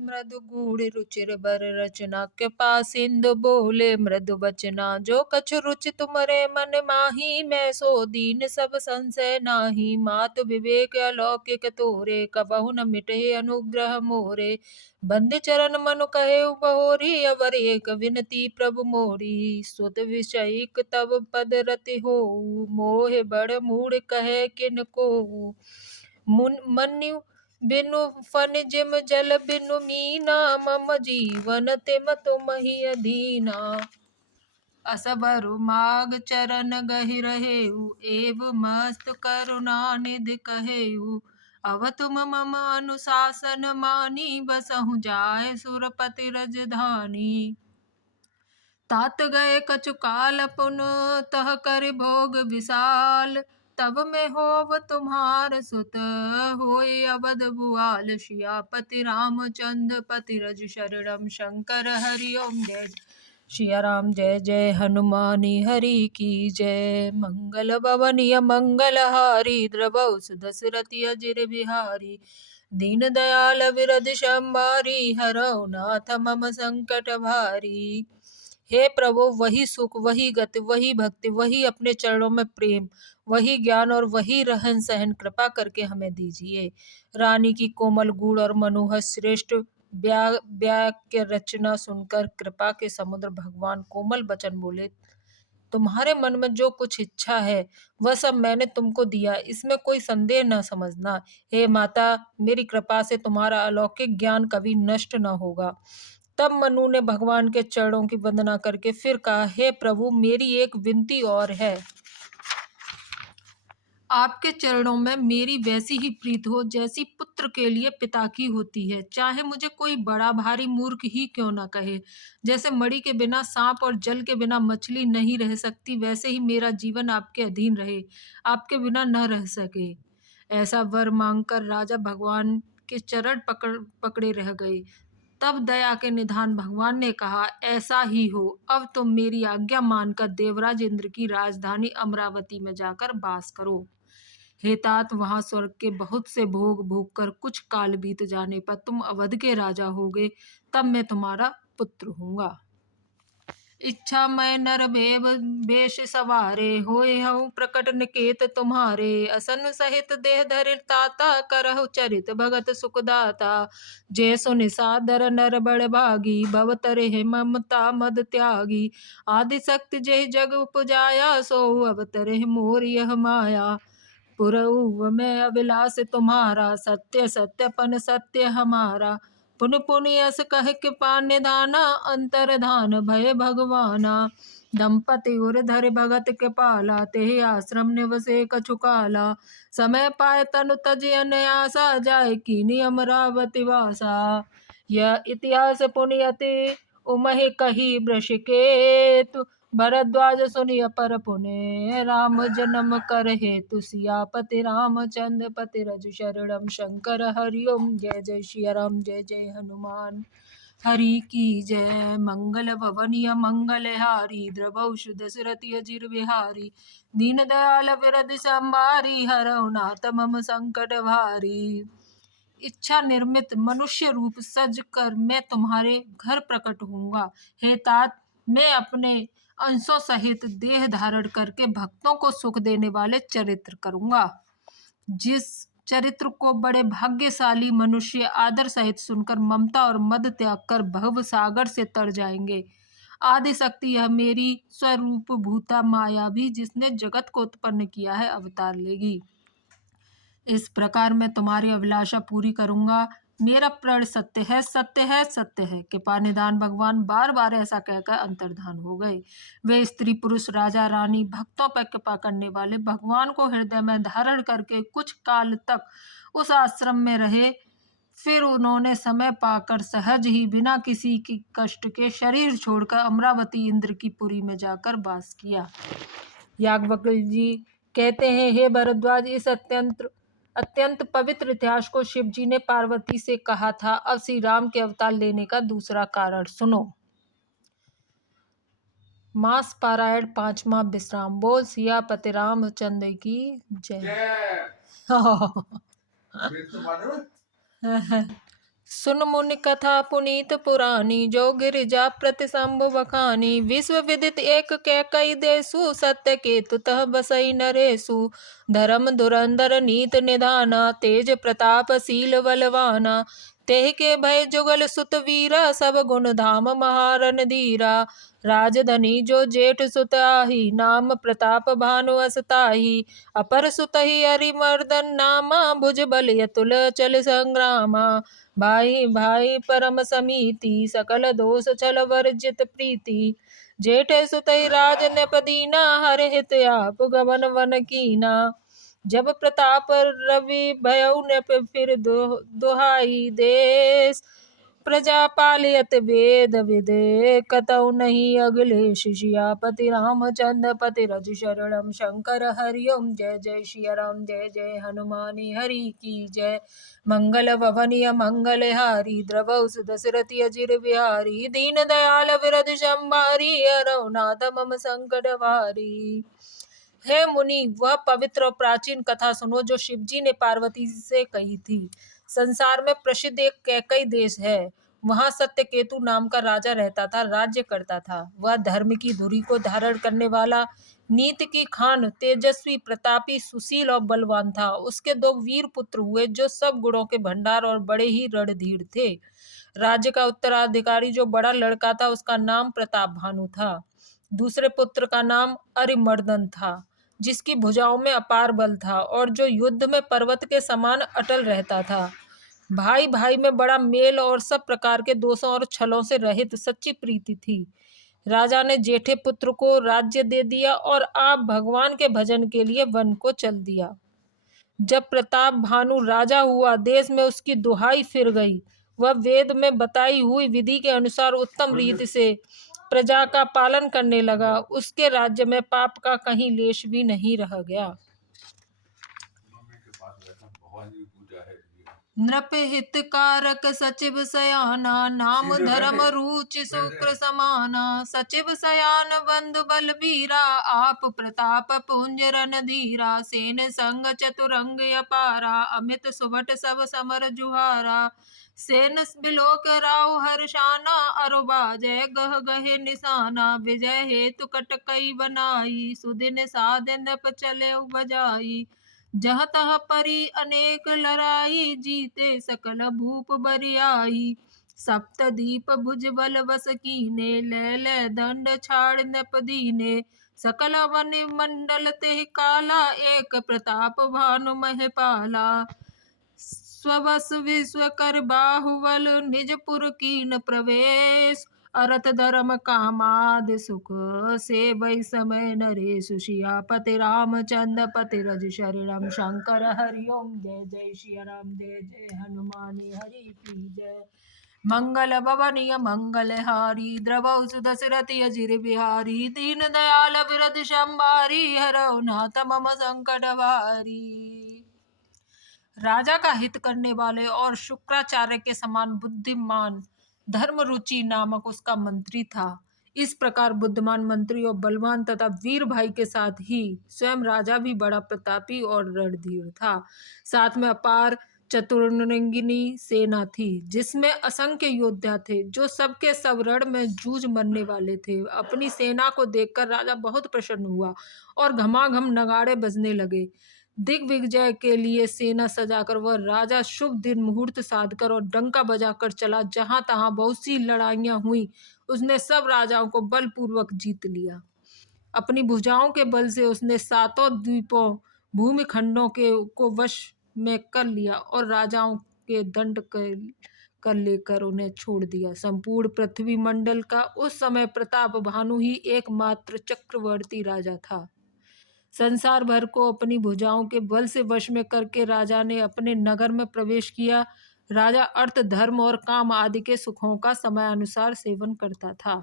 मृदु गूढ़ रुचिर बर रचना, कृपा सिंधु बोले मृदु बचना। जो कछु रुचि तुमरे मन माही, मैं सो दीन सब संशय नाही। मातु विवेक अलौकिक तोरे, कबहु न मिटे अनुग्रह मोरे। बंद चरण मनु कहे बहोरी, अवर एक विनती प्रभु मोरी। सुत विषयिक तब पद रति होऊ, मोह बड़ मूढ़ कहे किन कोऊ। मन्यु बिनु फन जिम जल बिनु मीना, मम जीवन तिम तुमहि अधीना। असबरु माग चरण गहि रहेऊ, एव मस्त करुणा निधि कहेऊ। अब तुम मम अनुशासन मानी, बसहु जाय सुरपति रजधानी। तात गए कछु काल पुन तह कर भोग विशाल, तब मैं होव तुम्हार सुत, होय अवध भुआल। सियापति रामचंद्र पति रज शरणम, शंकर हरि ओम जय। सिया राम जय जय हनुमानी हरि की जय। मंगल भवन मंगल हारी, द्रवहु दशरथि अजिर बिहारी। दीन दयाल विरद संभारी, हरहु नाथ मम संकट भारी। हे प्रभु, वही सुख, वही गति, वही भक्ति, वही अपने चरणों में प्रेम, वही ज्ञान और वही रहन सहन कृपा करके हमें दीजिए। रानी की कोमल गूढ़ और मनोहर श्रेष्ठ वाक्य रचना सुनकर कृपा के समुद्र भगवान कोमल वचन बोले, तुम्हारे मन में जो कुछ इच्छा है वह सब मैंने तुमको दिया, इसमें कोई संदेह न समझना। हे माता, मेरी कृपा से तुम्हारा अलौकिक ज्ञान कभी नष्ट न होगा। तब मनु ने भगवान के चरणों की वंदना करके फिर कहा, हे प्रभु, मेरी एक विनती और है। आपके चरणों में मेरी वैसी ही प्रीत हो जैसी पुत्र के लिए पिता की होती है, चाहे मुझे कोई बड़ा भारी मूर्ख ही क्यों ना कहे। जैसे मणि के बिना सांप और जल के बिना मछली नहीं रह सकती, वैसे ही मेरा जीवन आपके अधीन रहे, आपके बिना न रह सके। ऐसा वर मांगकर राजा भगवान के चरण पकड़े रह गए। तब दया के निधान भगवान ने कहा, ऐसा ही हो। अब तुम मेरी आज्ञा मानकर देवराज इंद्र की राजधानी अमरावती में जाकर वास करो। हे तात, वहां स्वर्ग के बहुत से भोग भोग कर कुछ काल बीत जाने पर तुम अवध के राजा होगे, तब मैं तुम्हारा पुत्र हूँगा। इच्छा मैं नर भेव वेश सवारे, होए हूँ प्रकट निकेत तुम्हारे। असन सहित देह धरि ताता, करहु चरित भगत सुखदाता। जय सुनि सादर नर बड़ भागी, भव तरहि ममता मद त्यागी। आदि शक्ति जय जग उपजाया, सो अवतरहि मोर यह माया। पुरऊ मैं अभिलाष तुम्हारा, सत्य सत्यपन सत्य हमारा। पुन पुन यस कह कृपा निधाना, अंतर धान भय भगवाना। दंपति उर धर भगत कृपाला, तेहि आश्रम निवसे कछु काला। समय पाए तनु तज अनयासा, जाय कीनी अमरावती वासा। यह इतिहास पुण्यति उमहि कही वृषिकेतु, भरद्वाज सुनिय पर पुण्य। राम जन्म कर हेतु, सियापति रामचंद्र पति रज शरणम, शंकर हरि ओम जय जय। सिया राम जय जय हनुमान हरि की जय। मंगल भवन मंगल हारी, द्रवहु दशरथि अजिर बिहारी। दीन दयाल विरद संभारी, हरहु नाथ मम संकट भारी। इच्छा निर्मित मनुष्य रूप सज कर मैं तुम्हारे घर प्रकट होऊंगा। हे तात, मैं अपने अंशों सहित देह धारण करके भक्तों को सुख देने वाले चरित्र करूंगा। जिस चरित्र को बड़े भाग्यशाली मनुष्य आदर सहित सुनकर ममता और मद त्याग कर भव सागर से तर जाएंगे। आदि शक्ति यह मेरी स्वरूप भूता माया भी, जिसने जगत को उत्पन्न किया है, अवतार लेगी। इस प्रकार मैं तुम्हारी अभिलाषा पूरी करूंगा। मेरा प्रण सत्य है, सत्य है, सत्य है। कृपा निधान भगवान बार बार ऐसा कहकर अंतर्धान हो गए। वे स्त्री पुरुष राजा रानी भक्तों पर कृपा करने वाले भगवान को हृदय में धारण करके कुछ काल तक उस आश्रम में रहे। फिर उन्होंने समय पाकर सहज ही बिना किसी की कष्ट के शरीर छोड़कर अमरावती इंद्र की पुरी में जाकर वास किया। याज्ञवल्क्य जी कहते हैं, हे भरद्वाज, इस अत्यंत पवित्र इतिहास को शिव जी ने पार्वती से कहा था। अब श्री राम के अवतार लेने का दूसरा कारण सुनो। मास पारायण 5वां विश्राम। बोल सियापति रामचंद्र की जय। सुन मुनि कथा पुनीत पुरानी, जो गिरिजा प्रतिशंभु बखानी। विश्व विदित एक कैकई देसु, सत्य केतु तह बसई नरेसु। धर्म धुरंधर नीत निधाना, तेज प्रताप शील बलवाना। तेहि के भय जुगल सुत वीरा, सब गुण धाम महारन धीरा। राजधनी जो जेठ सुत आही, नाम प्रताप भानु असताही। अपर सुतहि अरिमर्दन नामा, भुज बल अतुल चल संग्रामा। भाई भाई परम समीति, सकल दोष छल वर्जित प्रीति। जेठे सुतई राज नृपदीना, हर हित आप गमन वन कीना। जब प्रताप रवि भयउ नृप फिर दुहाई देश। प्रजा पालियत वेद विदे, कतौ नहीं अगले शिष्यापति। रामचंद्र पति रज शरणम, शंकर हरिओम। जय जय सिया राम, जय जय हनुमानी हरि की जय। मंगल भवनीय मंगल हारी, द्रवौ सुदशरथि अजिर बिहारी। दीन दयाल विरध संभारी, हरौ नाथ मम संकट भारी। हे मुनि, वह पवित्र और प्राचीन कथा सुनो जो शिवजी ने पार्वती से कही थी। संसार में प्रसिद्ध एक कैकई देश है। वहां सत्य केतु नाम का राजा रहता था, राज्य करता था। वह धर्म की धुरी को धारण करने वाला, नीति की खान, तेजस्वी, प्रतापी, सुशील और बलवान था। उसके दो वीर पुत्र हुए जो सब गुणों के भंडार और बड़े ही रणधीर थे। राज्य का उत्तराधिकारी जो बड़ा लड़का था, उसका नाम प्रताप भानु था। दूसरे पुत्र का नाम अरिमर्दन था, जिसकी भुजाओं में अपार बल था और जो युद्ध में पर्वत के समान अटल रहता था। भाई भाई में बड़ा मेल और सब प्रकार के दोषों और छलों से रहित सच्ची प्रीति थी। राजा ने जेठे पुत्र को राज्य दे दिया और आप भगवान के भजन के लिए वन को चल दिया। जब प्रताप भानु राजा हुआ, देश में उसकी दुहाई फिर गई। वह वेद में बताई हुई विधि के अनुसार उत्तम रीति से प्रजा का पालन करने लगा। उसके राज्य में पाप का कहीं लेश भी नहीं रह गया। नृप हितकारक सचिव सयाना, नाम धर्म रुचि शुक्र समाना। सचिव सयान बंधु बलबीरा, आप प्रताप पुंज रणधीरा। सेन संग चतुरंग अपारा, अमित सुभट सब समर जुहारा। सेन बिलोक राव हर्षाना, अरुबा जय गह गहे निशाना। विजय हेतु कटकई बनाई, सुदिन साधन नृप चले बजाई। जहाँ तहाँ परी अनेक लड़ाई, जीते सकल भूप बरियाई। सप्तदीप भुज बल बस कीने, ले ले दंड छाड़ नृप दीने। सकल वन मंडल ते काला, एक प्रताप भानु महपाला। स्वबस विश्व कर बाहुबल, निज पुर कीन प्रवेश। अरथ धर्म कामाद सुख, सेवै समय नरेश। सियापति रामचंद्र पति रज शरणम, शंकर हरिओम। जय जय सिया राम, जय जय हनुमानी हरि की जय। मंगल भवनीय मंगल हारी, द्रवौ सुदशरथि अजिर बिहारी। दीन दयाल विरध संभारी, हरौ नाथ मम संकट भारी। राजा का हित करने वाले और शुक्राचार्य के समान बुद्धिमान धर्मरुचि नामक उसका मंत्री था। इस प्रकार बुद्धिमान मंत्री और बलवान तथा वीर भाई के साथ ही स्वयं राजा भी बड़ा प्रतापी और रणधीर था। साथ में अपार चतुरंगिनी सेना थी, जिसमें असंख्य योद्धा थे जो सबके सब रण में जूझ मरने वाले थे। अपनी सेना को देखकर राजा बहुत प्रसन्न हुआ और घमाघम नगाड़े बजने लगे। दिग्विजय के लिए सेना सजाकर वह राजा शुभ दिन मुहूर्त साधकर और डंका बजाकर चला। जहां तहां बहुत सी लड़ाइयां हुई, उसने सब राजाओं को बलपूर्वक जीत लिया। अपनी भुजाओं के बल से उसने सातों द्वीपों भूमि खंडों के को वश में कर लिया और राजाओं के दंड कर लेकर उन्हें छोड़ दिया। संपूर्ण पृथ्वी मंडल का उस समय प्रताप भानु ही एकमात्र चक्रवर्ती राजा था। संसार भर को अपनी भुजाओं के बल से वश में करके राजा ने अपने नगर में प्रवेश किया। राजा अर्थ, धर्म और काम आदि के सुखों का समयानुसार सेवन करता था।